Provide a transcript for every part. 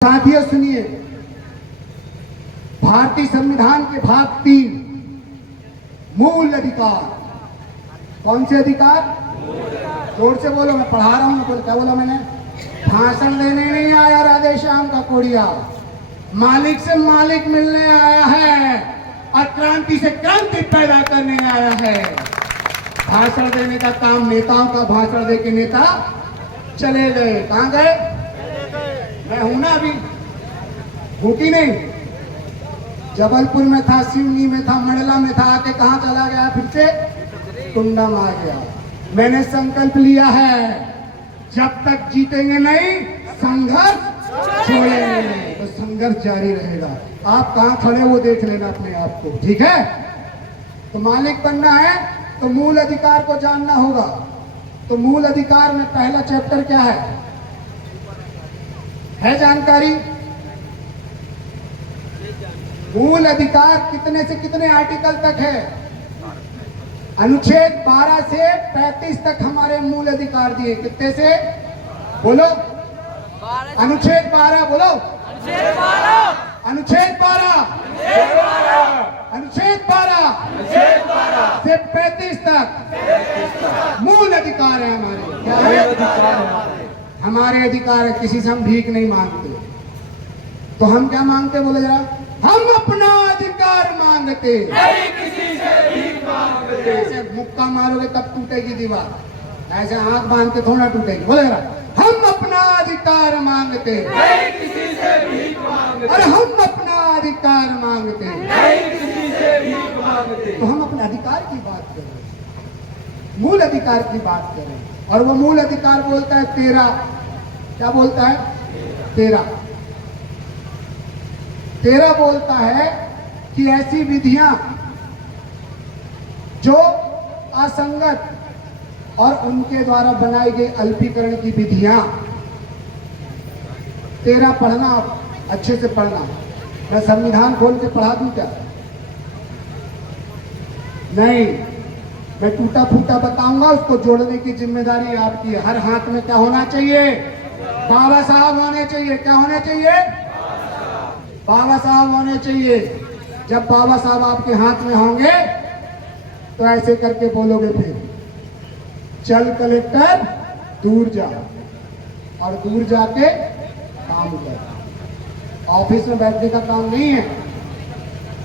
साथियों सुनिए, भारतीय संविधान के भाग 3 मूल अधिकार। कौन से अधिकार? जोर से बोलो, मैं पढ़ा रहा हूं। क्या बोला मैंने? भाषण देने नहीं आया राधे श्याम का कोड़िया, मालिक से मालिक मिलने आया है और क्रांति से क्रांति पैदा करने आया है। भाषण देने का काम नेताओं का, भाषण दे के नेता चले गए। कहां गए? मैं हूं ना, अभी हूं कि नहीं? जबलपुर में था, सिवनी में था, मंडला में था, आके कहां चला गया? फिर से टुंडा मार गया। मैंने संकल्प लिया है, जब तक जीतेंगे नहीं संघर्ष छोड़ेंगे नहीं। तो संघर्ष जारी रहेगा। आप कहां खड़े वो देख लेना अपने आप को, ठीक है? तो मालिक बनना है तो मूल अधिकार को जानना होगा। तो मूल अधिकार में पहला चैप्टर क्या है जानकारी? मूल अधिकार कितने से कितने आर्टिकल तक है? अनुच्छेद 12 से 35 तक हमारे मूल अधिकार दिए। कितने से बोलो? अनुच्छेद 12 बोलो। अनुच्छेद 12 अनुच्छेद 12 से 35 तक मूल अधिकार है हमारे। क्या है? हमारे अधिकार है। किसी से हम भीख नहीं मांगते। तो हम क्या मांगते बोले जरा? हम अपना अधिकार मांगते, नहीं किसी से भीख मांगते। ऐसे मुक्का मारोगे तब टूटेगी दीवार, ऐसे हाथ बांध के थोड़ा टूटेगी। बोले जरा, हम अपना अधिकार मांगते, नहीं किसी से भीख मांगते। और हम अपना अधिकार मांगते, नहीं किसी से भीख मांगते। तो हम अपने अधिकार की बात कर रहे हैं, मूल अधिकार की बात कर रहे हैं। और वो मूल अधिकार बोलता है 13। क्या बोलता है? 13 बोलता है कि ऐसी विधियां जो असंगत और उनके द्वारा बनाई गई अल्पीकरण की विधियां। 13 पढ़ना, आप अच्छे से पढ़ना। मैं संविधान खोल के पढ़ा दूं क्या? नहीं, मैं टूटा फूटा बताऊंगा, उसको जोड़ने की जिम्मेदारी आपकी है। हर हाथ में क्या होना चाहिए? बाबा साहब होने चाहिए। क्या होने चाहिए? बाबा साहब होने चाहिए। जब बाबा साहब आपके हाथ में होंगे तो ऐसे करके बोलोगे, फिर चल कलेक्टर दूर जा, और दूर जाके काम कर। ऑफिस में बैठने का काम नहीं है,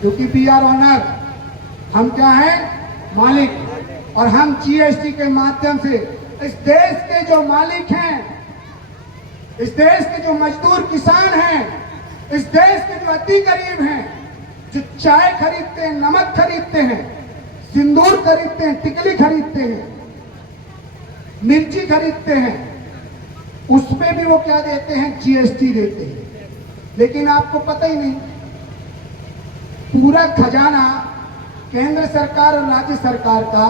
क्योंकि वी आर ऑनर। हम क्या हैं? मालिक। और हम जीएसटी के माध्यम से इस देश के जो मालिक हैं, इस देश के जो मजदूर किसान हैं, इस देश के जो अति गरीब हैं, जो चाय खरीदते हैं, नमक खरीदते हैं, सिंदूर खरीदते हैं, टिकली खरीदते हैं, मिर्ची खरीदते हैं, उस पे भी वो क्या देते हैं? जीएसटी देते हैं। लेकिन आपको पता ही नहीं, पूरा खजाना केंद्र सरकार और राज्य सरकार का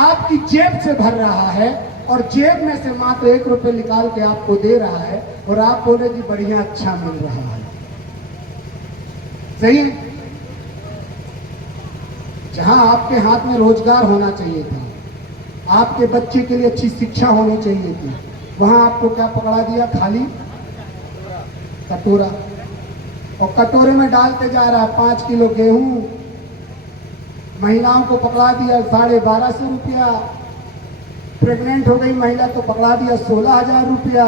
आपकी जेब से भर रहा है, और जेब में से मात्र 1 रुपये निकाल के आपको दे रहा है, और आप बोले कि बढ़िया, अच्छा मिल रहा है। सही? जहां आपके हाथ में रोजगार होना चाहिए था, आपके बच्चे के लिए अच्छी शिक्षा होनी चाहिए थी, वहां आपको क्या पकड़ा दिया? खाली कटोरा। और कटोरे में डालते जा रहा है 5 किलो गेहूं। महिलाओं को पकड़ा दिया 1250 रुपया। प्रेग्नेंट हो गई महिला तो पकड़ा दिया 16,000 रुपया।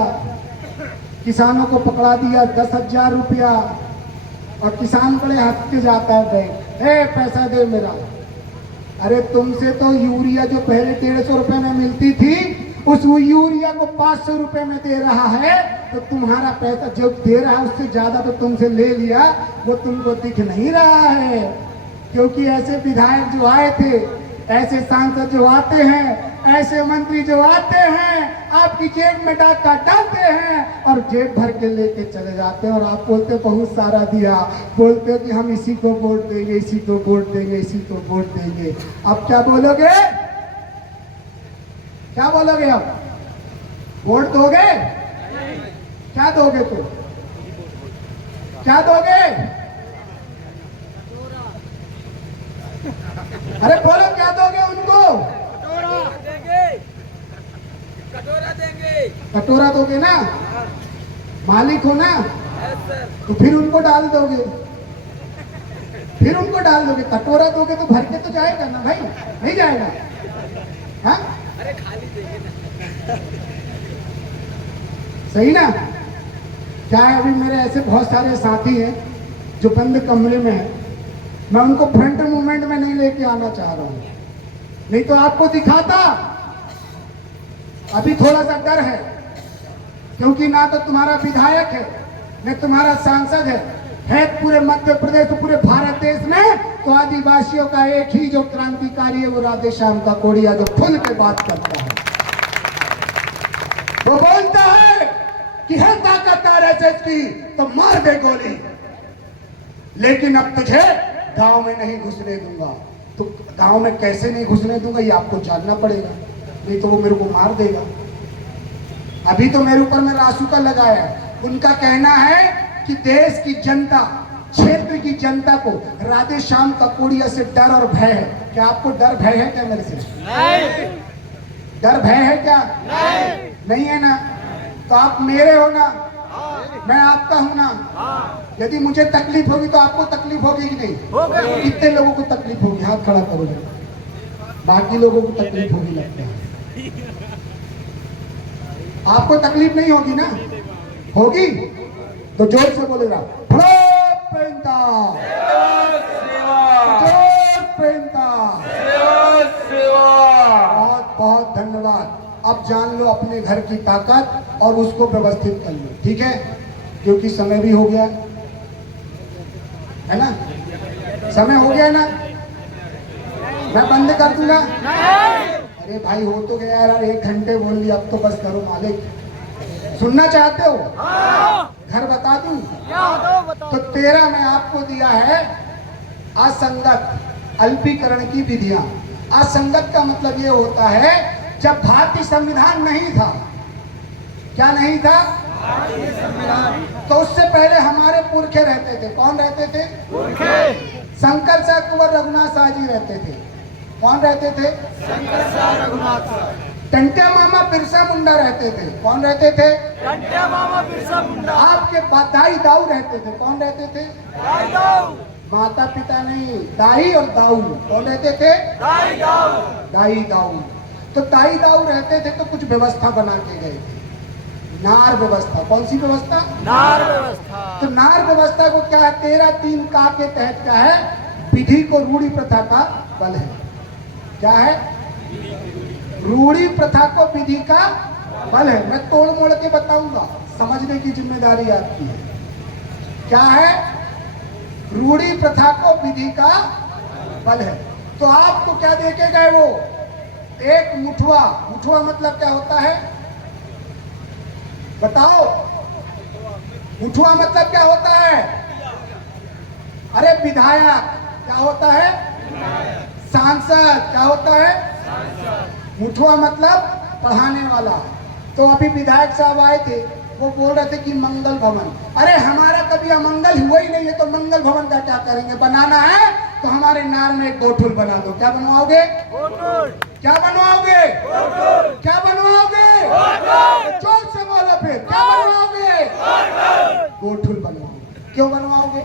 किसानों को पकड़ा दिया 10,000 रुपया। और किसान बड़े हंस के जाता है, बैंक पैसा दे मेरा। अरे तुमसे तो यूरिया जो पहले 150 रुपए में मिलती थी, उस यूरिया को 500 रुपए में दे रहा है। तो तुम्हारा पैसा जो दे रहा है उससे ज्यादा तो तुमसे ले लिया, वो तुमको दिख नहीं रहा है। क्योंकि ऐसे विधायक जो आए थे, ऐसे सांसद जो आते हैं, ऐसे मंत्री जो आते हैं, आपकी जेब में डाका डालते हैं और जेब भर के लेके चले जाते हैं। और आप बोलते बहुत सारा दिया, बोलते कि हम इसी को वोट देंगे, इसी को वोट देंगे, इसी को वोट देंगे। अब क्या बोलोगे? क्या बोलोगे? अब वोट दोगे? क्या दोगे? तो क्या दोगे? अरे बोलो, क्या दोगे उनको? कटोरा देंगे। कटोरा दोगे ना? मालिक हो ना? तो फिर उनको डाल दोगे, फिर उनको डाल दोगे, कटोरा दोगे तो भर के तो जाएगा ना भाई, नहीं जाएगा? हाँ सही ना? क्या है, अभी मेरे ऐसे बहुत सारे साथी हैं जो बंद कमरे में है, मैं उनको फ्रंट मूवमेंट में नहीं लेके आना चाह रहा हूं, नहीं तो आपको दिखाता। अभी थोड़ा सा डर है, क्योंकि ना तो तुम्हारा विधायक है, न तुम्हारा सांसद है पूरे मध्य प्रदेश, पूरे भारत देश में तो आदिवासियों का एक ही जो क्रांतिकारी है वो राधेश्याम का कोड़िया, जो खुल के बात करता है। वो बोलता है कि है ताकत आरएसएस की तो मार दे गोली, लेकिन अब तुझे गांव में नहीं घुसने दूंगा। तो गांव में कैसे नहीं घुसने दूंगा ये आपको जानना पड़ेगा, नहीं तो वो मेरे को मार देगा। अभी तो मेरे ऊपर में रासुका लगाया है। उनका कहना है कि देश की जनता, क्षेत्र की जनता को राधेश्याम ककोड़िया से डर और भय है। क्या आपको डर भय है क्या मेरे से? नहीं। डर भय है क्या? नहीं है ना? तो आप मेरे हो ना, मैं आपका हूं ना। यदि मुझे तकलीफ होगी तो आपको तकलीफ होगी कि नहीं? कितने लोगों को तकलीफ होगी? हाथ खड़ा करो। बाकी लोगों को तकलीफ होगी लगता है, आपको तकलीफ नहीं होगी ना? होगी तो जोर से बोलेगा, बहुत बहुत धन्यवाद। अब जान लो अपने घर की ताकत और उसको व्यवस्थित कर लो, ठीक है? क्योंकि समय भी हो गया है ना, समय हो गया ना, मैं बंद कर दूंगा। अरे भाई हो तो गया यार, 1 घंटे बोल लिया, अब तो बस करो मालिक। सुनना चाहते हो? घर बता दूं? तो 13 में आपको दिया है असंगत अल्पीकरण की विधियां। असंगत का मतलब ये होता है जब भारतीय संविधान नहीं था। क्या नहीं था? तो उससे पहले हमारे पुरखे रहते थे। कौन रहते थे? शंकर शाह कुंवर रघुनाथ शाह जी रहते थे। कौन रहते थे? शंकर शाह रघुनाथ शाह। टंट्या मामा बिरसा मुंडा रहते थे। कौन रहते थे? टंट्या मामा बिरसा मुंडा। आपके दाई दाऊ रहते थे। कौन रहते थे? दाई दाऊ। माता पिता नहीं, दाई और दाऊ। कौन रहते थे? दाई दाऊ। दाई दाऊ। तो दाई दाऊ रहते थे तो कुछ व्यवस्था बना के गए थे, नार व्यवस्था। कौन सी व्यवस्था? नार व्यवस्था। तो नार व्यवस्था को क्या है? 13(3) का के तहत क्या है? विधि को रूढ़ी प्रथा का बल है। क्या है? रूढ़ी प्रथा को विधि का बल है। मैं तोड़ मोड़ के बताऊंगा, समझने की जिम्मेदारी आपकी है। क्या है? रूढ़ी प्रथा को विधि का बल है। तो आपको क्या देके गए वो? एक मुठवा। मुठवा मतलब क्या होता है? बताओ, मुठवा मतलब क्या होता है? अरे विधायक क्या होता है? सांसद क्या होता है? मुठवा मतलब पढ़ाने वाला। तो अभी विधायक साहब आए थे, वो बोल रहे थे कि मंगल भवन। अरे हमारा कभी अमंगल हुआ ही नहीं है, तो मंगल भवन का क्या करेंगे? बनाना है तो हमारे नार में एक गोठुल बना दो। क्या बनवाओगे? क्या बनवाओगे? क्या बनवाओगे? जोर से बोलो फिर। क्या बनवाओगे? गोठुल बनवाओगे। क्यों बनवाओगे?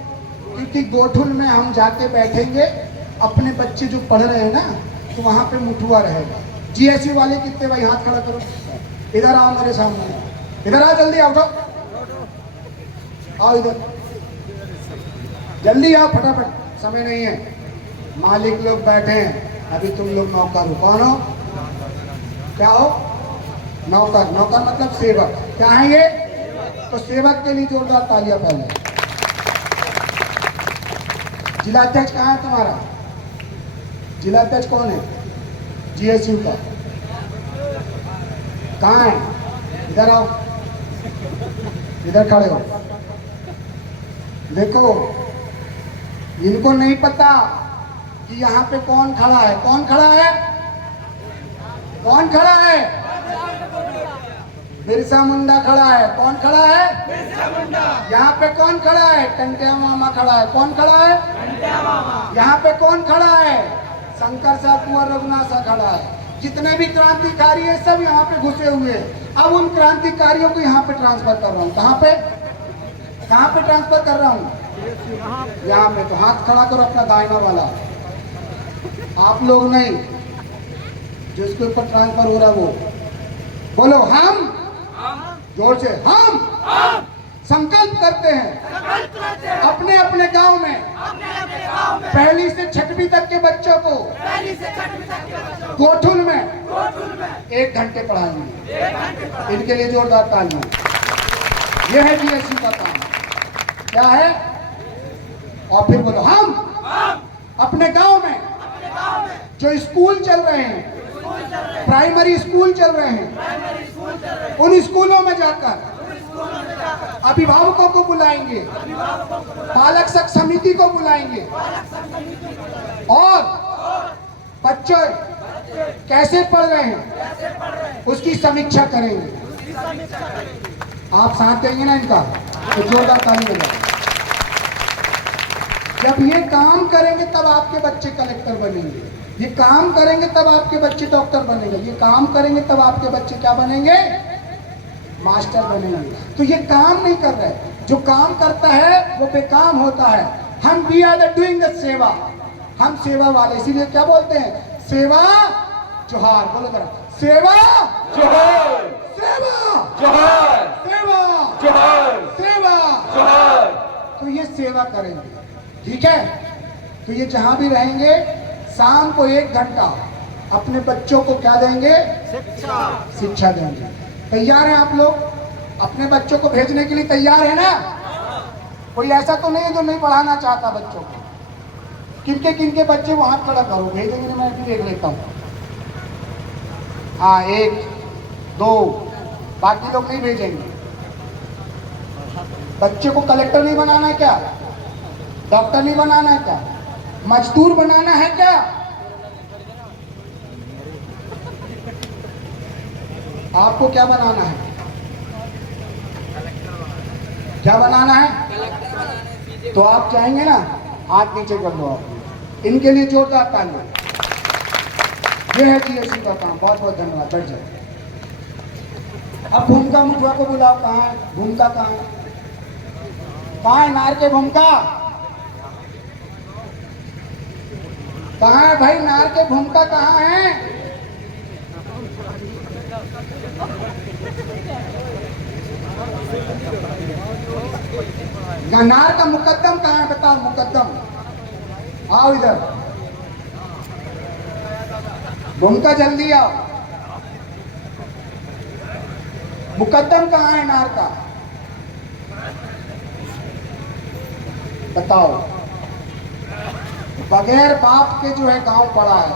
क्योंकि गोठुल में हम जाके बैठेंगे, अपने बच्चे जो पढ़ रहे हैं ना, तो वहां पे मुठुआ रहेगा। जीएसयू वाले कितने भाई? हाथ खड़ा करो। इधर आओ मेरे सामने, इधर आओ, जल्दी आओ, आओ इधर, जल्दी आओ, फटाफट, समय नहीं है। मालिक लोग बैठे हैं, अभी तुम लोग नौकर हो। कौन हो? क्या हो? नौकर। नौकर मतलब सेवक। क्या है ये? तो सेवक के लिए जोरदार तालियां पहले। जिलाध्यक्ष कहाँ है तुम्हारा? जिलाध्यक्ष कौन है? जीएसयू का। कहाँ है? इधर आओ, इधर खड़े हो। देखो, इनको नहीं पता कि यहाँ पे कौन खड़ा है। कौन खड़ा है? कौन खड़ा है? बिरसा मुंडा खड़ा है। कौन खड़ा है? बिरसा मुंडा। यहाँ पे कौन खड़ा है? टंट्या मामा खड़ा है। कौन खड़ा है? टंट्या मामा। यहाँ पे कौन खड़ा है? शंकर शाह कुंवर रघुनाथ शाह खड़ा है। जितने भी क्रांतिकारी है सब यहाँ पे घुसे हुए हैं। अब उन क्रांतिकारियों को यहाँ पे ट्रांसफर कर रहा हूँ। कहाँ पे? कहाँ पे ट्रांसफर कर रहा हूँ? यहाँ पे। तो हाथ खड़ा करो अपना दाहिना वाला। आप लोग नहीं, जिसके ऊपर ट्रांसफर हो रहा वो बोलो। हम जोर से हम संकल्प करते हैं अपने अपने गांव में पहली से छठवीं तक के बच्चों को गोठुल में 1 घंटे पढ़ाएंगे। इनके लिए जोरदार तालियां। यह है बीएससी का काम। क्या है? और फिर बोलो हम अपने गांव में जो स्कूल चल रहे हैं, प्राइमरी स्कूल चल रहे हैं, उन स्कूलों में जाकर अभिभावकों को बुलाएंगे, पालक शक समिति को बुलाएंगे और बच्चे कैसे पढ़ रहे हैं उसकी समीक्षा करेंगे। आप साथ देंगे ना इनका? तो जोरदार ताली बजाएं। जब ये काम करेंगे तब आपके बच्चे कलेक्टर बनेंगे, ये काम करेंगे तब आपके बच्चे डॉक्टर बनेंगे, ये काम करेंगे तब आपके बच्चे क्या बनेंगे? मास्टर बनेंगे। तो ये काम नहीं कर रहे, जो काम करता है वो बेकाम होता है। हम we are the doing the seva, हम सेवा वाले, इसीलिए क्या बोलते हैं? सेवा जोहार। बोलो जरा, सेवा जोहार, सेवा जोहार, सेवा जोहार, सेवा जोहार। तो ये सेवा करेंगे, ठीक है? तो ये जहां भी रहेंगे शाम को 1 घंटा अपने बच्चों को क्या देंगे? शिक्षा देंगे। तैयार हैं आप लोग? अपने बच्चों को भेजने के लिए तैयार है ना? कोई ऐसा तो नहीं है जो नहीं पढ़ाना चाहता बच्चों को? किनके किनके बच्चे वो हाथ खड़ा करो, भेजेंगे? मैं भी देख लेता हूँ। हाँ, 1 2, बाकी लोग नहीं भेजेंगे। बच्चे को कलेक्टर नहीं बनाना है क्या? डॉक्टर नहीं बनाना है क्या? मजदूर बनाना है क्या? आपको क्या बनाना है? क्या बनाना है? तो आप चाहेंगे ना? हाथ नीचे कर लो आप। इनके लिए जोरदार तालियां। ये है बीएससी का काम। बहुत बहुत धन्यवाद। बैठ जाओ। अब भूमिका मुखिया को बुलाओ। कहाँ है भूमिका? कहाँ है? कहाँ है नार के भूमिका? कहाँ है भाई नार के भूमिका? कहाँ है? नार का मुकद्दम कहाँ है? बताओ मुकद्दम। आओ इधर, भूमिका जल्दी आओ। मुकद्दम कहाँ है नार का? बताओ। बगैर बाप के जो है गांव पड़ा है,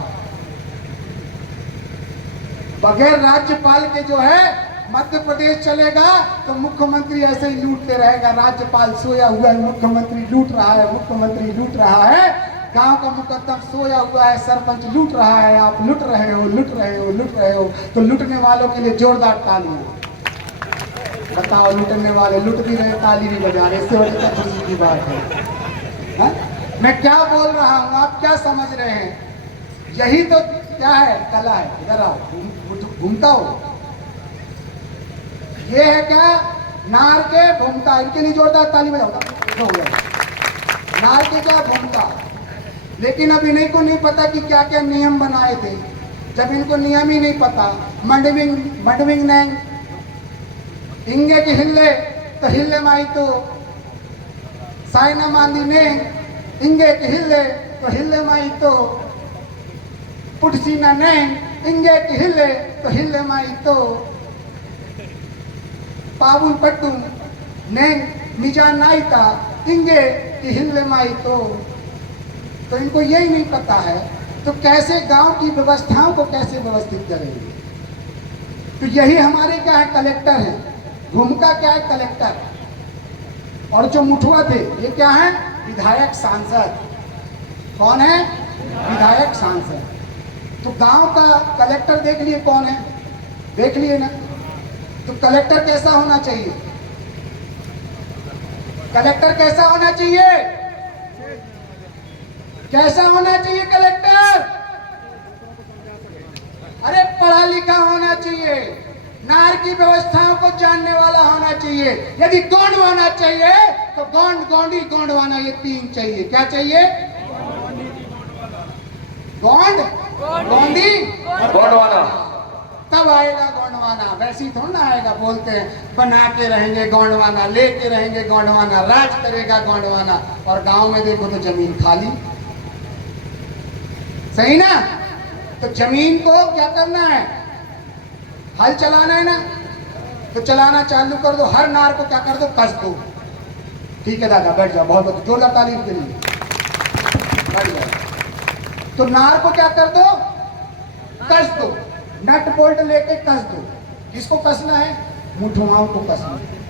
बगैर राज्यपाल के जो है मध्य प्रदेश चलेगा तो मुख्यमंत्री ऐसे ही लूटते रहेगा। राज्यपाल सोया हुआ है, मुख्यमंत्री लूट रहा है, मुख्यमंत्री लूट रहा है। गांव का मुकद्दम सोया हुआ है, सरपंच लूट रहा है। आप लूट रहे हो, लूट रहे हो, लूट रहे हो। तो लूटने वालों के लिए जोरदार तालियां। बताओ, लूटने वाले लूट भी रहे, ताली भी बजा रहे, इससे बड़ी क्या खुशी की बात है? मैं क्या बोल रहा हूँ, आप क्या समझ रहे हैं? यही तो क्या है? कला है। इधर आओ, घूमता हो। ये है क्या? नार के भूमिका। इनके लिए जोरदार ताली बजाओ। नार के क्या भूमिका? लेकिन अब इन्हीं को नहीं पता कि क्या क्या नियम बनाए थे। जब इनको नियम ही नहीं पता, मंडविंग नहीं इंगे के हिले तो हिले माई तो साइना मांदी ने इंगे के हिले तो हिले माई तो पुटसीना ने इंगे के हिले तो हिले माई तो पावुल पट्टू ने निजा नाईता इंगे की हिले माई तो इनको यही नहीं पता है। तो कैसे गांव की व्यवस्थाओं को कैसे व्यवस्थित करेंगे? तो यही हमारे क्या है? कलेक्टर है। भूमिका क्या है? कलेक्टर। और जो मुठुआ थे ये क्या है? विधायक सांसद। कौन है? विधायक सांसद। तो गांव का कलेक्टर देख लिए कौन है? देख लिए ना? तो कलेक्टर कैसा होना चाहिए? कलेक्टर कैसा होना चाहिए? कैसा होना चाहिए कलेक्टर? अरे पढ़ा लिखा होना चाहिए, नार की व्यवस्थाओं को जानने वाला होना चाहिए। यदि गोंडवाना चाहिए तो गोंड, गोंडी, गोंडवाना, ये तीन चाहिए। क्या चाहिए? गोंड, गोंडी, गोंडवाना। तब आएगा गोंडवाना। वैसे ही थोड़ा ना आएगा। बोलते हैं बना के रहेंगे गोंडवाना, लेके रहेंगे गोंडवाना, राज करेगा गोंडवाना, और गांव में देखो तो जमीन खाली। सही ना? तो जमीन को क्या करना है? हल चलाना है ना, तो चलाना चालू कर दो। हर नार को क्या कर दो? कस दो। ठीक है दादा, बैठ जाओ। बहुत बहुत जोरदार तारीफ के लिए, बैठ जाओ। तो नार को क्या कर दो? कस दो। नट बोल्ट लेके कस दो। किसको कसना है? मुठुआओं को कसना है।